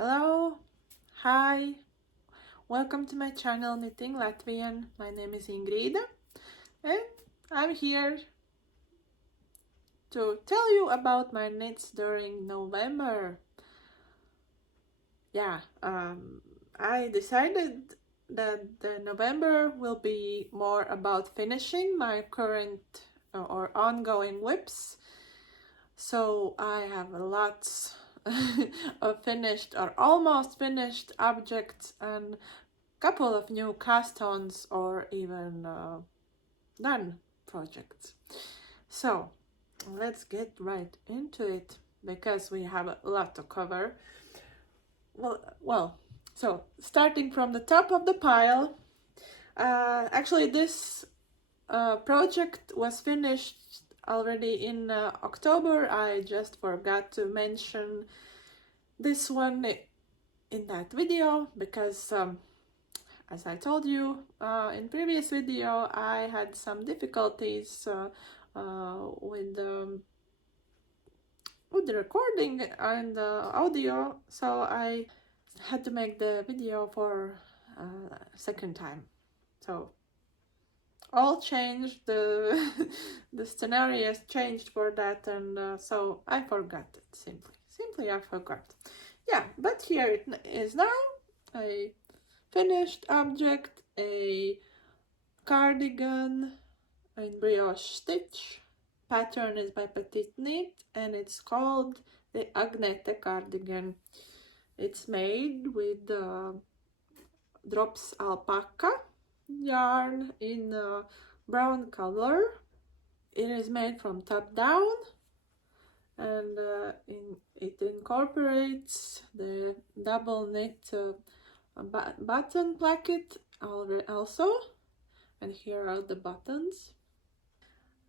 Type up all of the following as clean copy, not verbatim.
Hello, hi, welcome to my channel Knitting Latvian. My name is Ingrid and I'm here to tell you about my knits during November. I decided that November will be more about finishing my current or ongoing whips. So I have lots of finished or almost finished objects and couple of new cast-ons or even done projects. So let's get right into it because we have a lot to cover. So starting from the top of the pile, actually this project was finished already in October. I just forgot to mention this one in that video because as I told you in previous video, I had some difficulties with the recording and the audio, so I had to make the video for second time. So all changed, the the scenarios changed for that, and so I forgot it. Simply I forgot. Yeah, but here it is now. A finished object, a cardigan in brioche stitch. Pattern is by Petiteknit and it's called the Agnette cardigan. It's made with drops alpaca yarn in brown color. It is made from top down and it incorporates the double knit button placket also, and here are the buttons.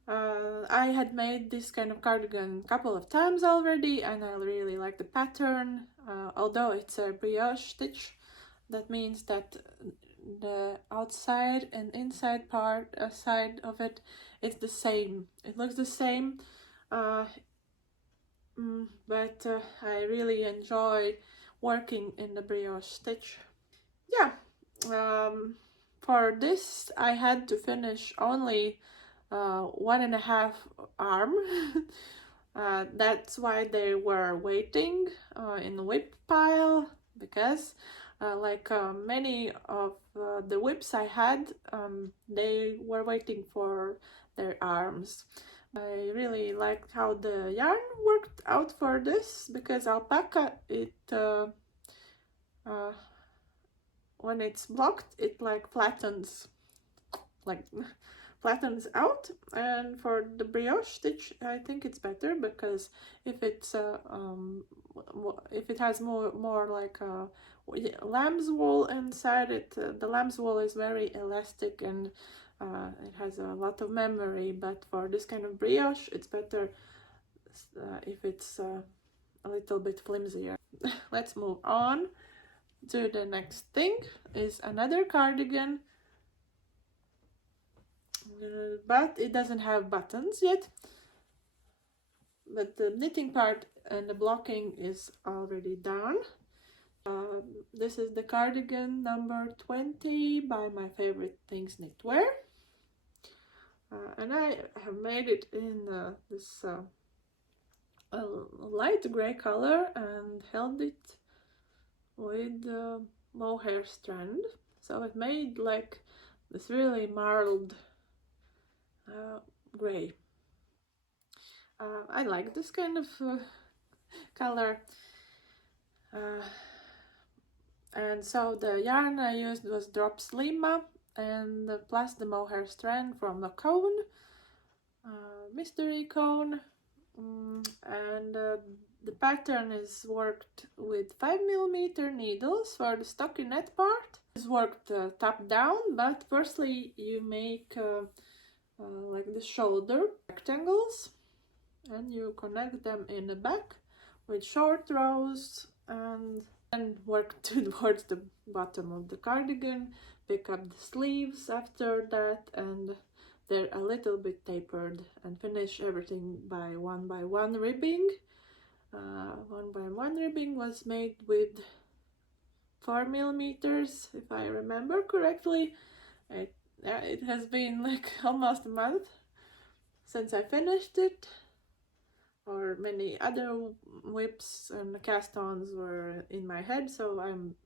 I had made this kind of cardigan a couple of times already and I really like the pattern. Although it's a brioche stitch, that means that the outside and inside side of it, it's the same. It looks the same, but I really enjoy working in the brioche stitch. Yeah, for this I had to finish only 1.5 arm. That's why they were waiting in the whip pile, because like many of the whips I had, they were waiting for their arms. I really liked how the yarn worked out for this, because alpaca, it when it's blocked, it like flattens out, and for the brioche stitch I think it's better, because if it's if it has more like lamb's wool inside it, the lamb's wool is very elastic and it has a lot of memory, but for this kind of brioche it's better if it's a little bit flimsier. Let's move on to the next thing. Is another cardigan, but it doesn't have buttons yet, but the knitting part and the blocking is already done. This is the cardigan number 20 by My Favorite Things Knitwear, and I have made it in this light gray color and held it with mohair strand, so it made like this really marled gray. I like this kind of color, and so the yarn I used was drops Lima and plus the mohair strand from the cone, mystery cone, and the pattern is worked with 5mm needles for the stockinette part. It's worked top down, but firstly you make like the shoulder rectangles and you connect them in the back with short rows, and then work towards the bottom of the cardigan, pick up the sleeves after that, and they're a little bit tapered, and finish everything by one ribbing. 1 by 1 ribbing was made with 4 millimeters, if I remember correctly. It has been like almost a month since I finished it, or many other whips and cast-ons were in my head, so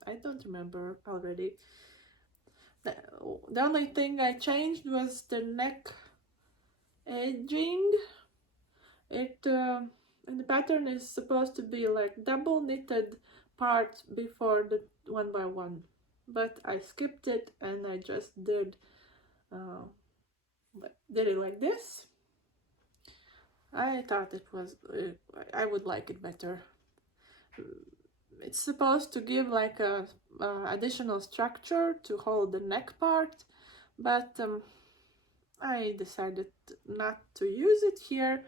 I don't remember already. The only thing I changed was the neck edging. And the pattern is supposed to be like double knitted parts before the 1x1, but I skipped it and I just did it like this. I thought it was I would like it better. It's supposed to give like a additional structure to hold the neck part, but I decided not to use it here.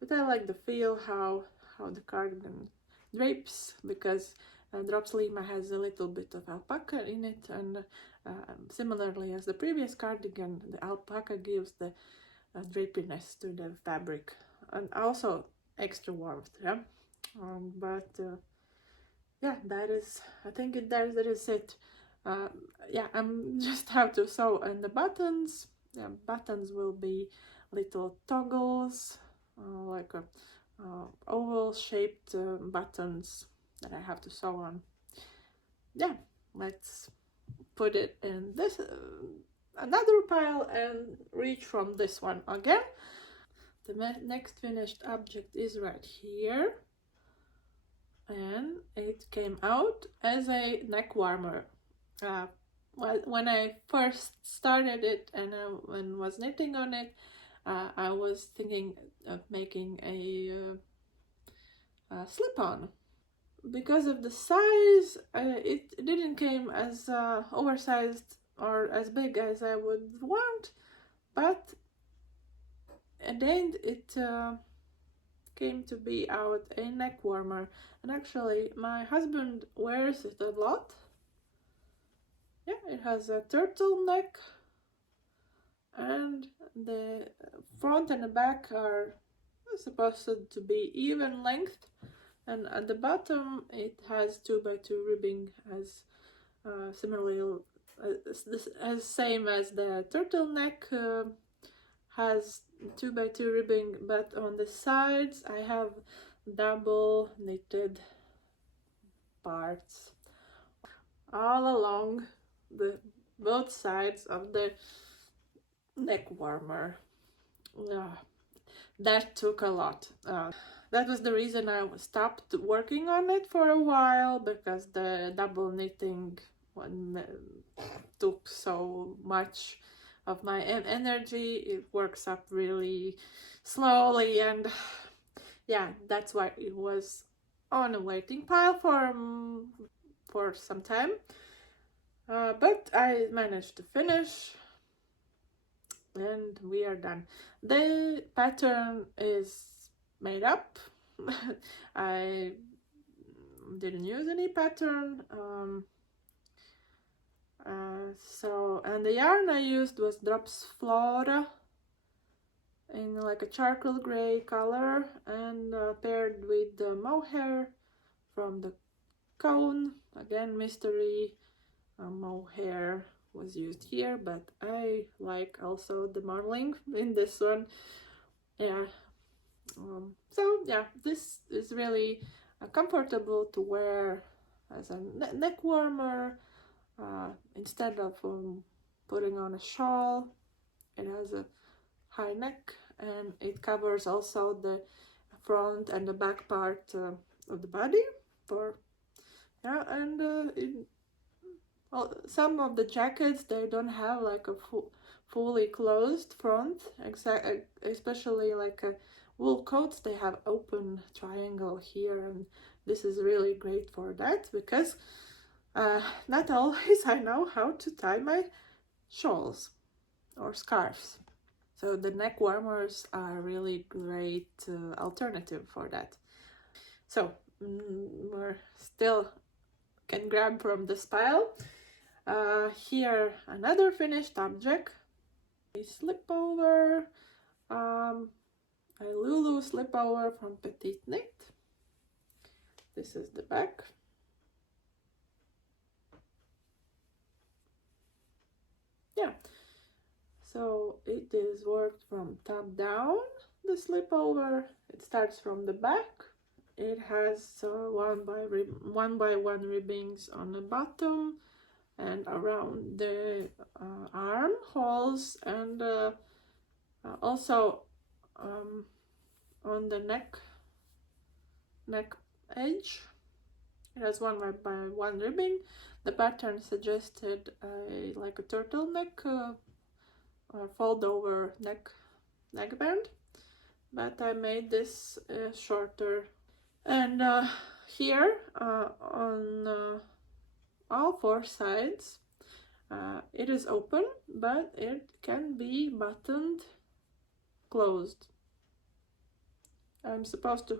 But I like the feel how the cardigan drapes, because Drops Lima has a little bit of alpaca in it, and similarly as the previous cardigan, the alpaca gives the drapiness to the fabric and also extra warmth. Yeah, yeah, that is, I think that is it. Yeah, I'm just have to sew in the buttons. Yeah, buttons will be little toggles, like a oval shaped buttons that I have to sew on. Yeah, let's put it in this another pile and reach from this one again. The next finished object is right here, and it came out as a neck warmer. When I first started it and was knitting on it, I was thinking of making a slip-on. Because of the size, it didn't came as oversized or as big as I would want, but at the end it came to be out a neck warmer, and actually my husband wears it a lot. Yeah, it has a turtleneck, and the front and the back are supposed to be even length, and at the bottom it has 2x2 ribbing, as similarly as same as the turtleneck has 2x2 ribbing, but on the sides I have double knitted parts all along the both sides of the neck warmer. That took a lot. That was the reason I stopped working on it for a while, because the double knitting one took so much of my energy. It works up really slowly, and yeah, that's why it was on a waiting pile for some time. But I managed to finish, and we are done. The pattern is made up. I didn't use any pattern. And the yarn I used was Drops Flora in like a charcoal gray color, and paired with the mohair from the cone. Again, mystery mohair was used here, but I like also the marling in this one. Yeah. So yeah, this is really comfortable to wear as a neck warmer. Instead of putting on a shawl, it has a high neck, and it covers also the front and the back part of the body. Some of the jackets, they don't have like a fully closed front, especially like wool coats, they have open triangle here, and this is really great for that, because not always I know how to tie my shawls or scarves. So the neck warmers are really great alternative for that. So we're still can grab from this pile. Here another finished object, a slipover, a Lulu slipover from Petiteknit. This is the back. So it is worked from top down, the slipover. It starts from the back. It has one by one ribbings on the bottom and around the armholes, and also on the neck edge. It has one by one ribbing. The pattern suggested like a turtleneck or fold over neckband, but I made this shorter. And here on all four sides it is open, but it can be buttoned closed. I'm supposed to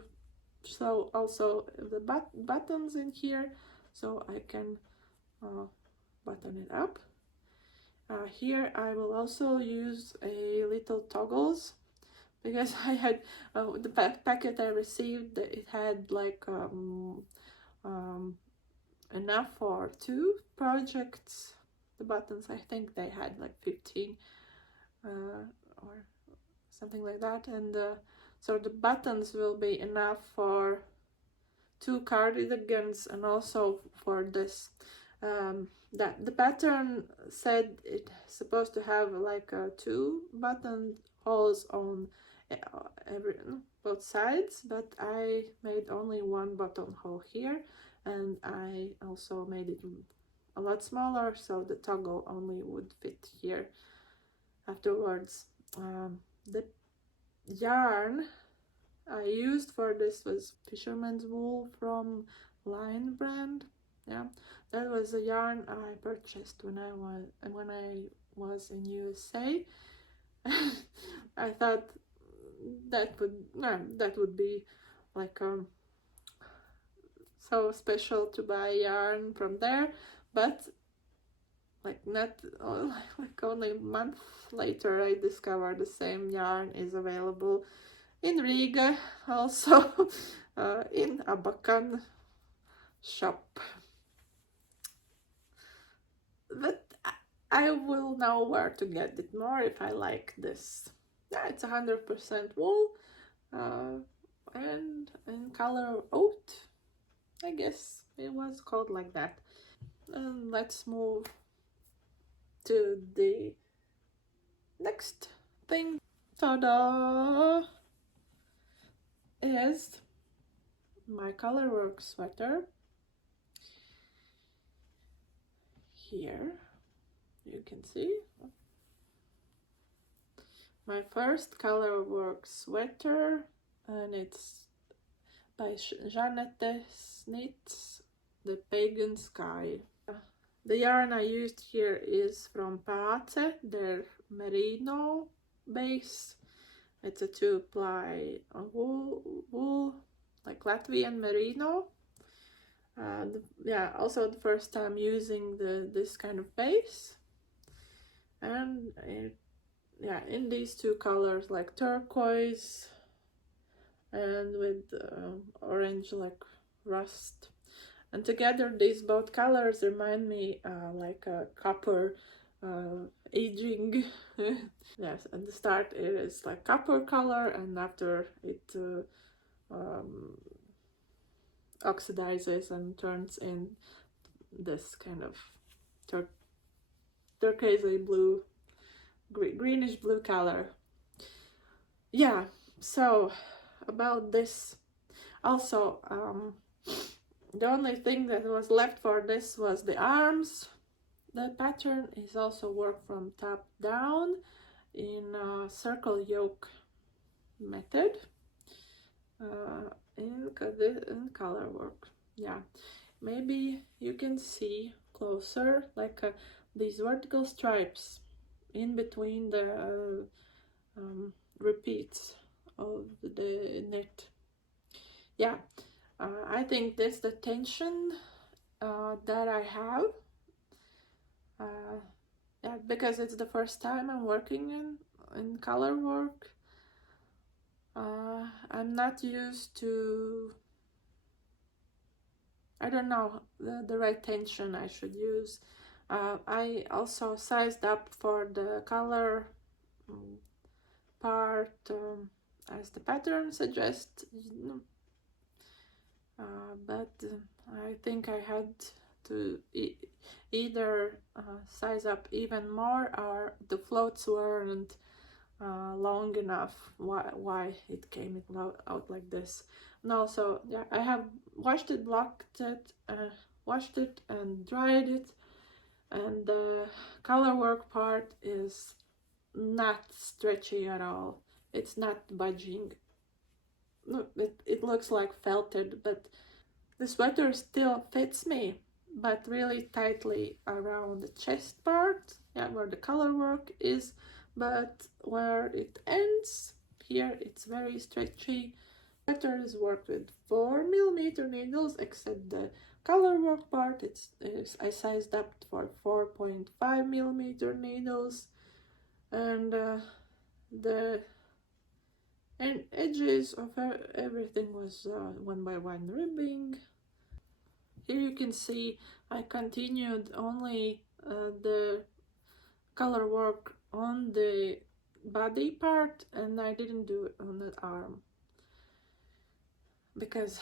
show also the buttons in here, so I can button it up. Here I will also use a little toggles, because I had the packet I received, it had like enough for 2 projects. The buttons, I think they had like 15 or something like that, and so the buttons will be enough for 2 cardigans and also for this. That the pattern said it's supposed to have like 2 button holes on both sides, but I made only 1 buttonhole here, and I also made it a lot smaller, so the toggle only would fit here afterwards. The yarn I used for this was fisherman's wool from Line brand. Yeah, that was a yarn I purchased when I was in USA. I thought that would be like so special to buy yarn from there, but like not like only a month later I discovered the same yarn is available in Riga, also in Abakan shop. But I will know where to get it more if I like this. Yeah, it's 100% wool and in color oat. I guess it was called like that. And let's move to the next thing. Ta-da! Is my colorwork sweater. Here you can see my first colorwork sweater, and it's by Agnette Knits, The Pagan Sky. The yarn I used here is from Pace, their merino base. It's a 2-ply wool, like Latvian merino. Yeah, also the first time using this kind of base, and yeah, in these 2 colors, like turquoise and with orange like rust, and together these both colors remind me like a copper aging. Yes, at the start it is like copper color, and after it oxidizes and turns in this kind of turquoisey blue, greenish blue color. Yeah, so about this, also the only thing that was left for this was the arms. The pattern is also worked from top down in circle yoke method in color work. Yeah, maybe you can see closer like these vertical stripes in between the repeats of the knit. Yeah, I think that's the tension that I have. Yeah, because it's the first time I'm working in color work. I'm not used to, I don't know the right tension I should use. I also sized up for the color part as the pattern suggests, but I think I had to either size up even more, or the floats weren't long enough. Why it came out like this. No, so yeah, I have washed it, blocked it, washed it and dried it, and the color work part is not stretchy at all. It's not budging. No, it looks like felted, but the sweater still fits me, but really tightly around the chest part, yeah, where the color work is, but where it ends, here it's very stretchy. The sweater is worked with 4mm needles, except the color work part, I sized up for 4.5mm needles, and the edges of everything was 1x1 ribbing. Here you can see I continued only the color work on the body part, and I didn't do it on the arm because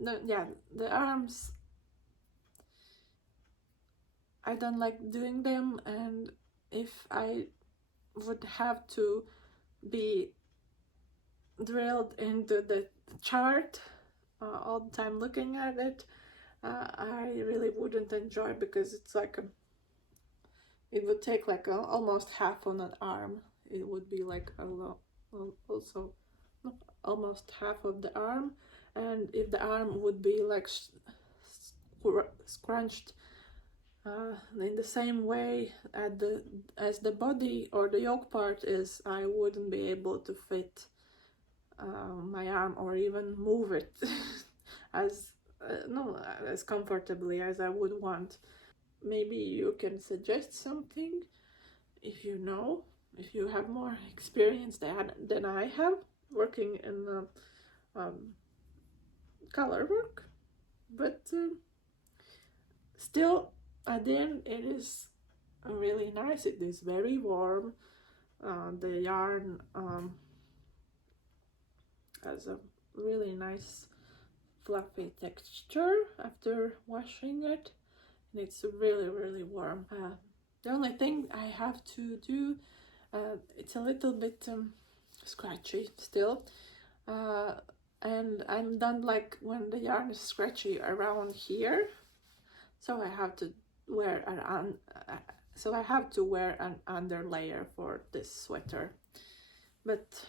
the arms, I don't like doing them, and if I would have to be drilled into the chart all the time looking at it, I really wouldn't enjoy, because it's like it would take like almost half on an arm. It would be like also almost half of the arm, and if the arm would be like scrunched in the same way as the body or the yoke part is, I wouldn't be able to fit my arm or even move it as as comfortably as I would want. Maybe you can suggest something if you have more experience than I have working in color work, but still at the end it is really nice. It is very warm. The yarn has a really nice fluffy texture after washing it, and it's really warm. The only thing I have to do, it's a little bit scratchy still, and I'm done like when the yarn is scratchy around here, so I have to wear an under layer for this sweater. But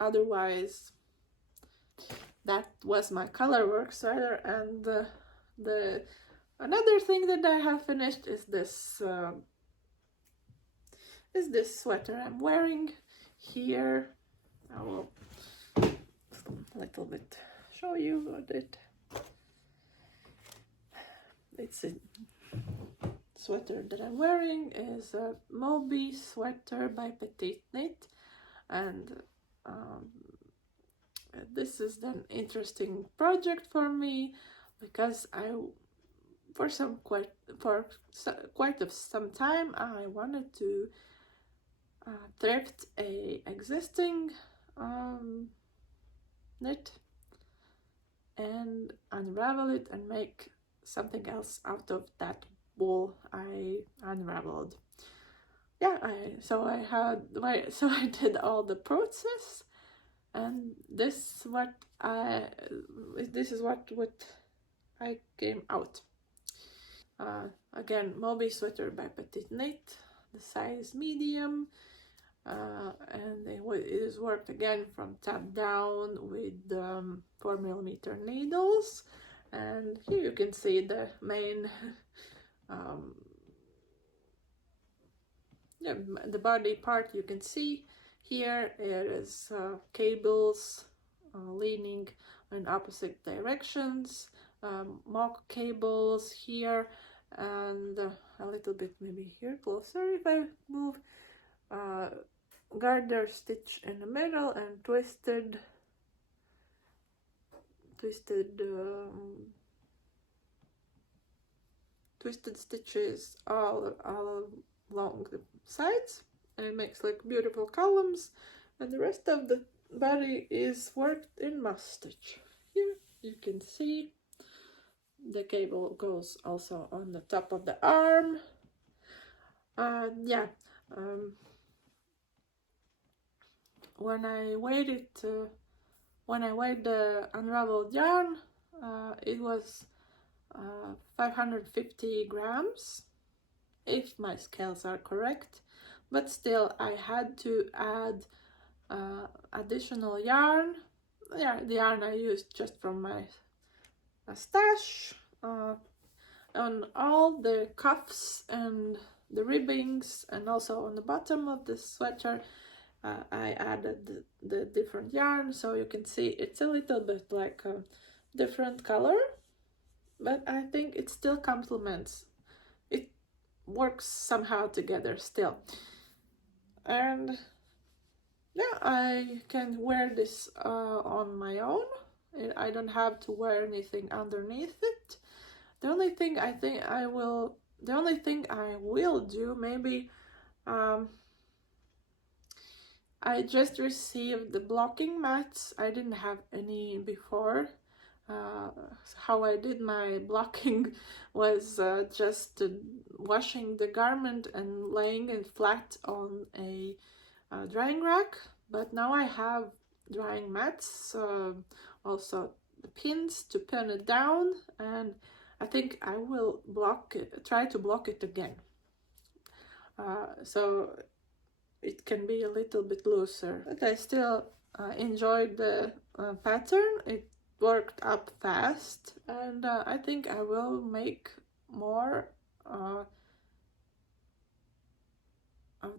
otherwise, that was my color work sweater. And the another thing that I have finished is this sweater I'm wearing here. I will a little bit show you what it's a sweater that I'm wearing is a Moby sweater by Petiteknit, and this is an interesting project for me, because for quite some time I wanted to thrift a existing knit and unravel it and make something else out of that wool I unraveled. Yeah, so I did all the process, and this is what I came out. Again, Moby sweater by Petiteknit, the size medium, and it is worked again from top down with 4mm needles. And here you can see the main the body part. You can see here it is cables leaning in opposite directions, mock cables here, and a little bit maybe here closer if I move, garter stitch in the middle, and twisted twisted stitches all along the sides, and it makes like beautiful columns, and the rest of the body is worked in moss stitch. Here you can see the cable goes also on the top of the arm. Yeah, when I weighed the unraveled yarn, it was 550 grams, if my scales are correct, but still I had to add additional yarn. Yeah, the yarn I used just from my stash. On all the cuffs and the ribbings, and also on the bottom of the sweater, I added the different yarn, so you can see it's a little bit like a different color, but I think it still complements. It works somehow together still. And yeah, I can wear this on my own. I don't have to wear anything underneath it. The only thing I will do, maybe, I just received the blocking mats. I didn't have any before. How I did my blocking was just washing the garment and laying it flat on a drying rack, but now I have drying mats, also the pins to pin it down, and I think I will try to block it again, so it can be a little bit looser. But I still enjoyed the pattern. It worked up fast, and I think I will make more of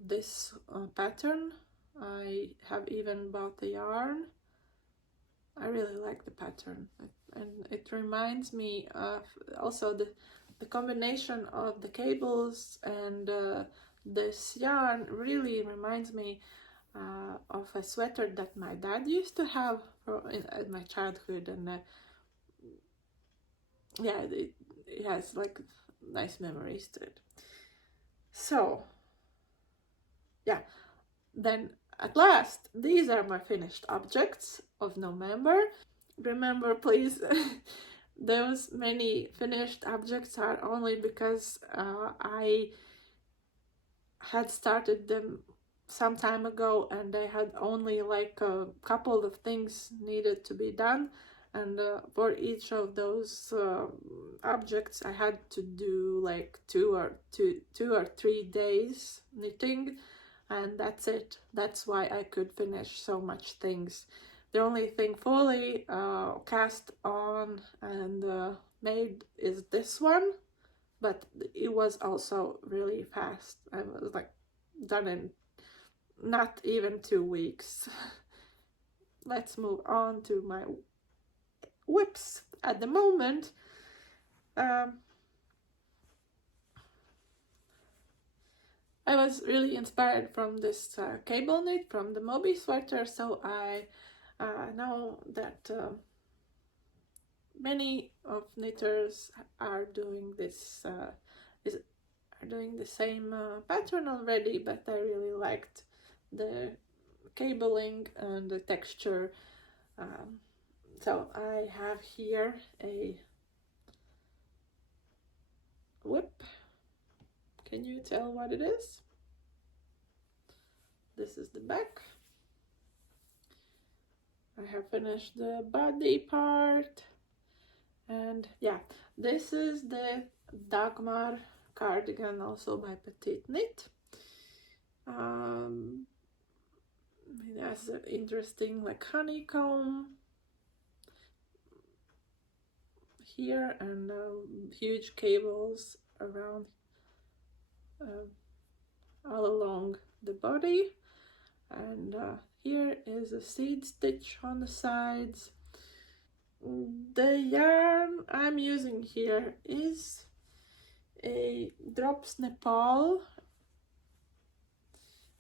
this pattern. I have even bought the yarn. I really like the pattern, and it reminds me of also the combination of the cables and this yarn really reminds me of a sweater that my dad used to have in my childhood, and yeah, it has like nice memories to it. So yeah, then at last, these are my finished objects of November. Remember, please, those many finished objects are only because I had started them some time ago, and I had only like a couple of things needed to be done, and for each of those objects I had to do like two or 3 days knitting, and that's it. That's why I could finish so much things. The only thing fully cast on and made is this one, but it was also really fast. I was like done in not even 2 weeks. Let's move on to my whips. At the moment, I was really inspired from this cable knit from the Moby sweater, so I know that many of knitters are doing this are doing the same pattern already, but I really liked the cabling and the texture, so I have here a whip. Can you tell what it is? This is the back. I have finished the body part, and yeah, this is the Dagmar cardigan, also by Petiteknit. It has an interesting like honeycomb here, and huge cables around all along the body, and here is a seed stitch on the sides. The yarn I'm using here is a Drops Nepal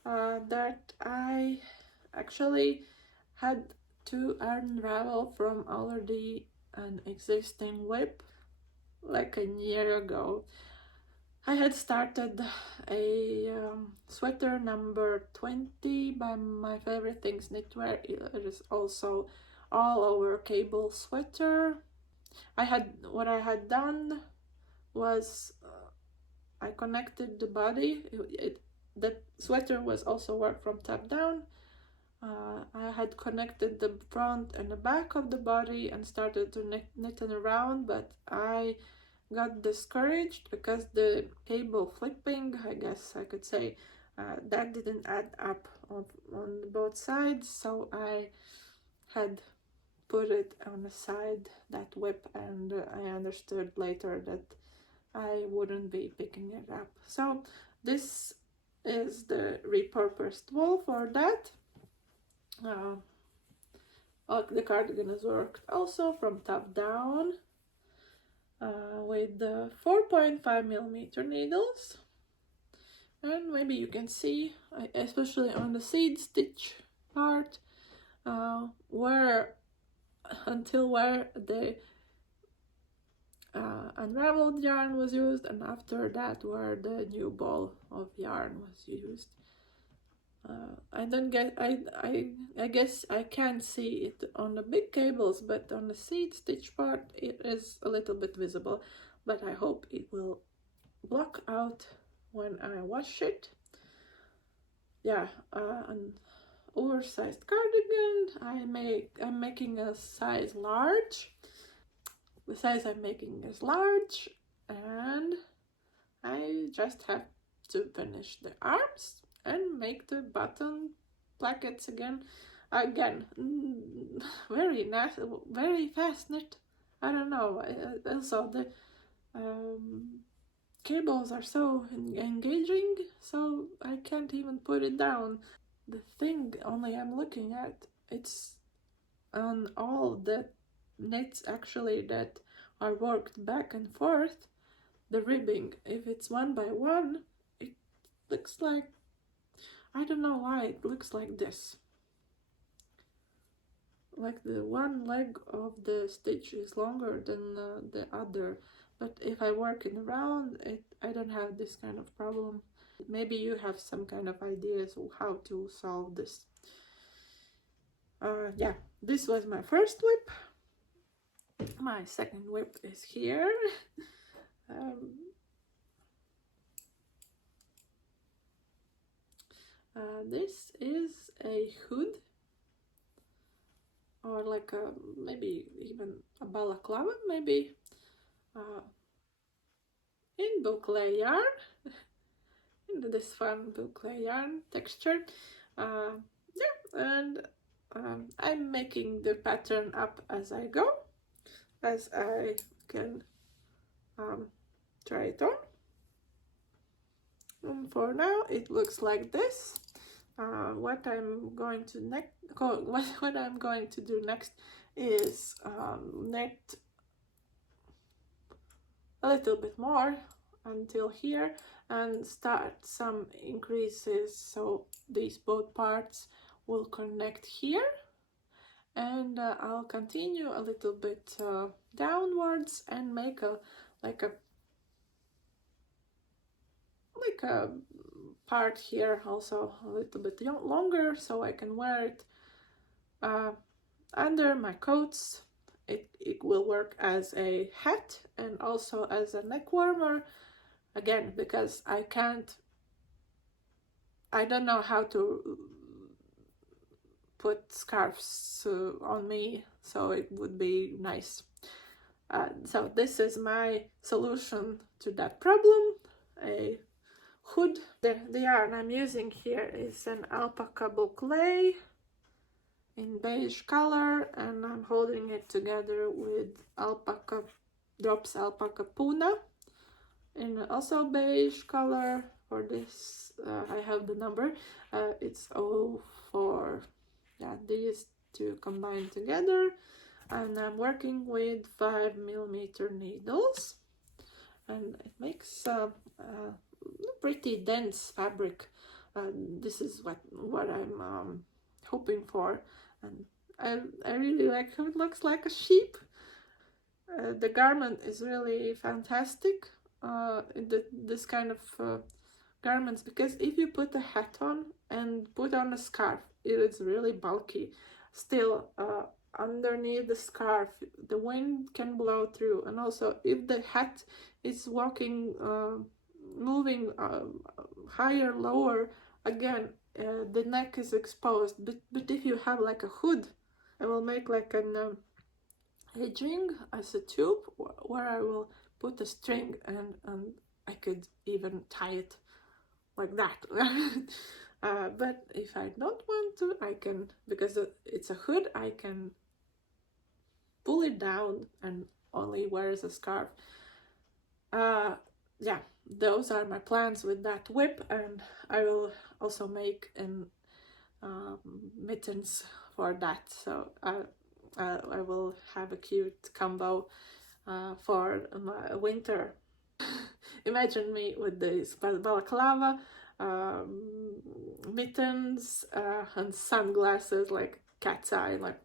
that I actually had to unravel from already an existing whip like a year ago. I had started a sweater number 20 by My Favorite Things Knitwear. It is also all over cable sweater. What I had done was I connected the body. That sweater was also worked from top down. I had connected the front and the back of the body and started to knit it around, but I got discouraged because the cable flipping, I guess I could say, that didn't add up on both sides, so I had put it on the side, that whip, and I understood later that I wouldn't be picking it up. So this is the repurposed wool for that. The cardigan is worked also from top down with the 4.5 millimeter needles, and maybe you can see, especially on the seed stitch part, where the unraveled yarn was used, and after that where the new ball of yarn was used. I guess I can't see it on the big cables, but on the seed stitch part it is a little bit visible, but I hope it will block out when I wash it. Yeah, an oversized cardigan. I'm making a size large. The size I'm making is large, and I just have to finish the arms and make the button plackets again. Very nice, very fast knit. I don't know. Also, the cables are so engaging, so I can't even put it down. The thing only I'm looking at, it's on all the knits actually that are worked back and forth. The ribbing, if it's one by one, it looks like, I don't know why it looks like this. Like the one leg of the stitch is longer than the other, but if I work it around it, I don't have this kind of problem. Maybe you have some kind of ideas of how to solve this. Yeah, this was my first whip. My second whip is here. This is a hood, or like maybe even a balaclava, maybe, in boucle yarn, in this fun boucle yarn texture. Yeah, and I'm making the pattern up as I go, as I can try it on. And for now it looks like this. What I'm going to do next is knit a little bit more until here and start some increases, so these both parts will connect here, and I'll continue a little bit downwards and make a part here also a little bit longer, so I can wear it under my coats. It will work as a hat and also as a neck warmer, again, because I don't know how to put scarves on me, so it would be nice. So this is my solution to that problem, a hood. The yarn I'm using here is an alpaca boucle in beige color, and I'm holding it together with alpaca drops alpaca puna in also beige color. For this I have the number, it's 04. Yeah, these two combined together, and I'm working with 5 millimeter needles, and it makes pretty dense fabric. This is what I'm hoping for, and I really like how it looks like a sheep. The garment is really fantastic. this kind of garments, because if you put a hat on and put on a scarf, it is really bulky. Still, underneath the scarf, the wind can blow through, and also if the hat is walking, moving higher, lower, again, the neck is exposed. But if you have like a hood, I will make like an edging as a tube where I will put a string, and I could even tie it like that. But if I don't want to, I can, because it's a hood, I can pull it down and only wear as a scarf. Yeah, those are my plans with that whip, and I will also make an mittens for that. So I will have a cute combo for my winter. Imagine me with this balaclava, mittens, and sunglasses, like cat's eye, like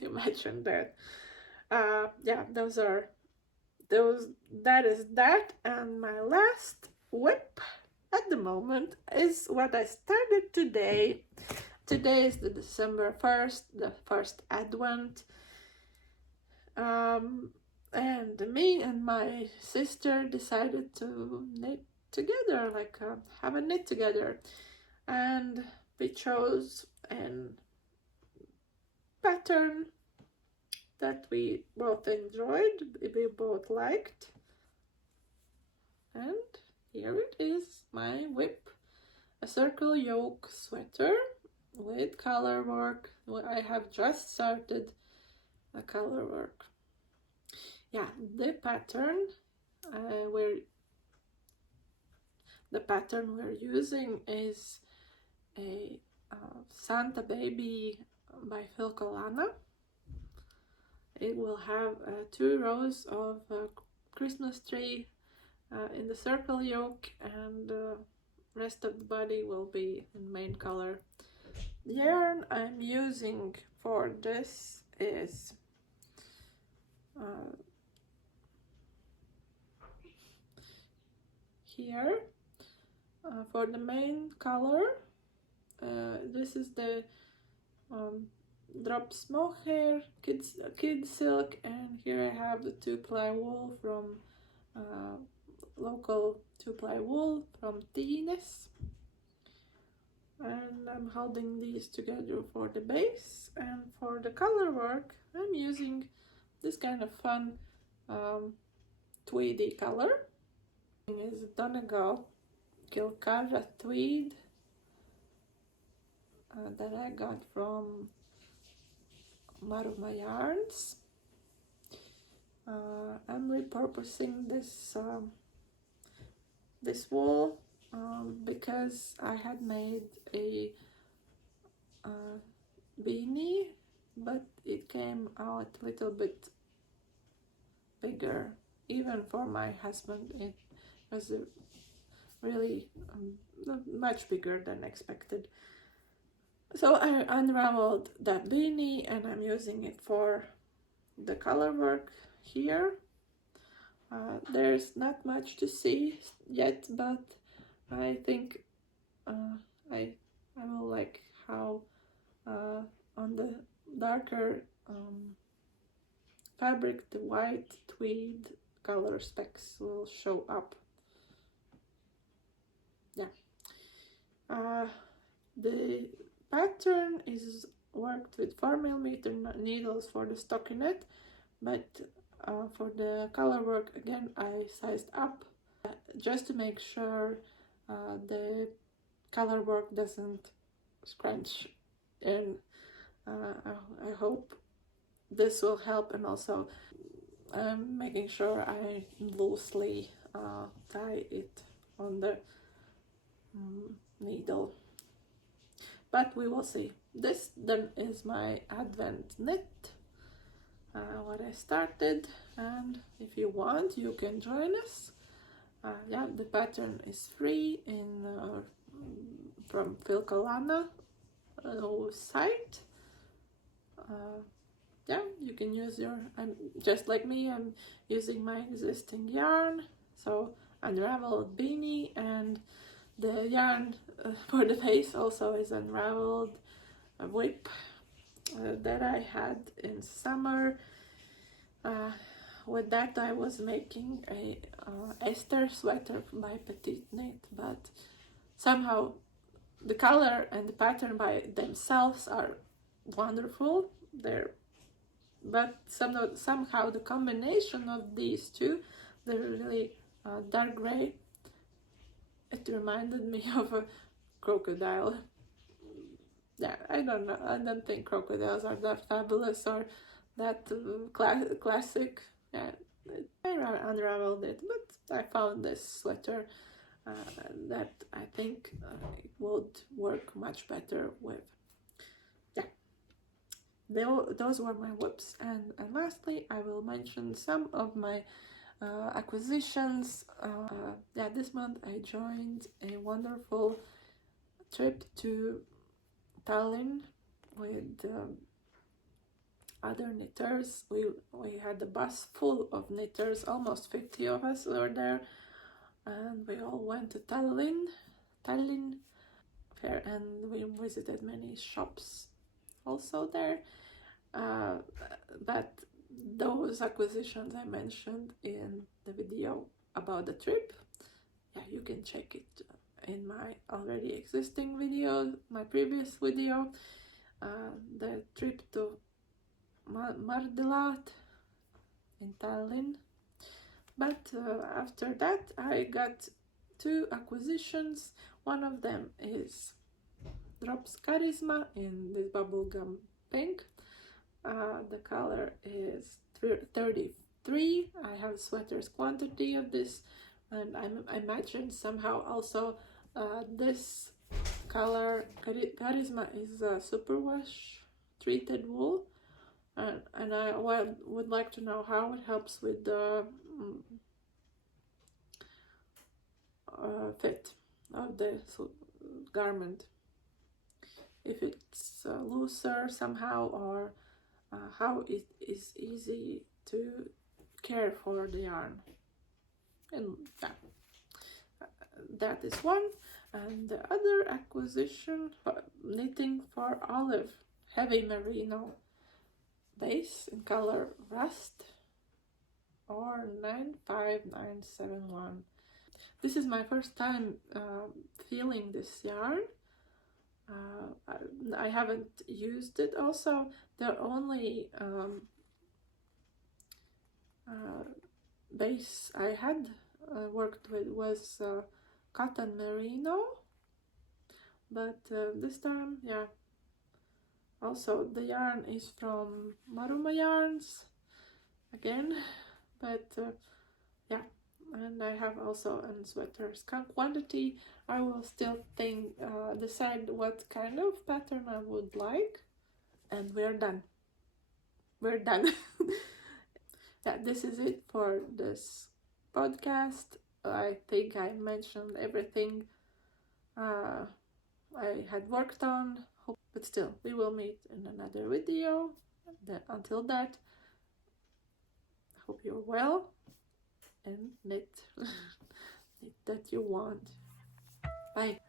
imagine that. Yeah, that is that. And my last whip at the moment is what I started today. Today is the December 1st, the first Advent. And me and my sister decided to knit together, like have a knit together. And we chose a pattern that we both enjoyed, we both liked. And here it is, my whip. A circle yoke sweater with color work. I have just started a color work. Yeah, the pattern we're using is a Santa Baby by Filcolana. It will have 2 rows of Christmas tree in the circle yoke, and rest of the body will be in main color. The yarn I'm using for this is here for the main color. This is the drops mohair, kid silk, and here I have the 2-ply wool from local 2-ply wool from Tines. And I'm holding these together for the base, and for the color work I'm using this kind of fun tweedy color. It is Donegal Kilcara tweed that I got from Maruma yarns. I'm repurposing this wool because I had made a beanie, but it came out a little bit bigger. Even for my husband, it was really much bigger than expected. So I unraveled that beanie, and I'm using it for the color work here. There's not much to see yet, but I think I will like how on the darker fabric the white tweed color specks will show up. Yeah. The pattern is worked with 4mm needles for the stockinette, but for the color work, again, I sized up just to make sure the color work doesn't scrunch in. I hope this will help, and also I'm making sure I loosely tie it on the needle, but we will see. This then is my Advent knit, what I started, and if you want you can join us. Yeah, the pattern is free in from Filcolana site. yeah, you can use your, just like me, I'm using my existing yarn, so unraveled beanie, and the yarn for the face also is unraveled whip that I had in summer. With that I was making a Esther sweater by Petiteknit, but somehow the color and the pattern by themselves are wonderful. But somehow the combination of these two, they're really dark gray. It reminded me of a crocodile. Yeah, I don't know. I don't think crocodiles are that fabulous or that classic. Yeah, I unraveled it, but I found this sweater that I think it would work much better with. Yeah, those were my whips, and lastly I will mention some of my acquisitions. Yeah, this month I joined a wonderful trip to Tallinn with other knitters. We had a bus full of knitters, almost 50 of us were there, and we all went to Tallinn fair, and we visited many shops also there. But those acquisitions I mentioned in the video about the trip, yeah, you can check it in my already existing video, my previous video, the trip to Mardelat in Tallinn. But after that I got two acquisitions. One of them is Drops Charisma in this bubblegum pink. The color is 33. I have sweaters quantity of this, and I imagine somehow also this color Charisma is a superwash treated wool, and I would like to know how it helps with the fit of the garment, if it's looser somehow, or how it is easy to care for the yarn. And that is one. And the other acquisition, knitting for Olive, heavy merino base in color Rust or 95971. This is my first time feeling this yarn. I haven't used it. Also, the only base I had worked with was cotton merino, but this time, yeah, also the yarn is from Maruma yarns again, but yeah, and I have also in sweaters quantity. I will still decide what kind of pattern I would like, and we're done. Yeah, this is it for this podcast. I think I mentioned everything I had worked on, but still, we will meet in another video. Until that, hope you're well and knit that you want. Bye.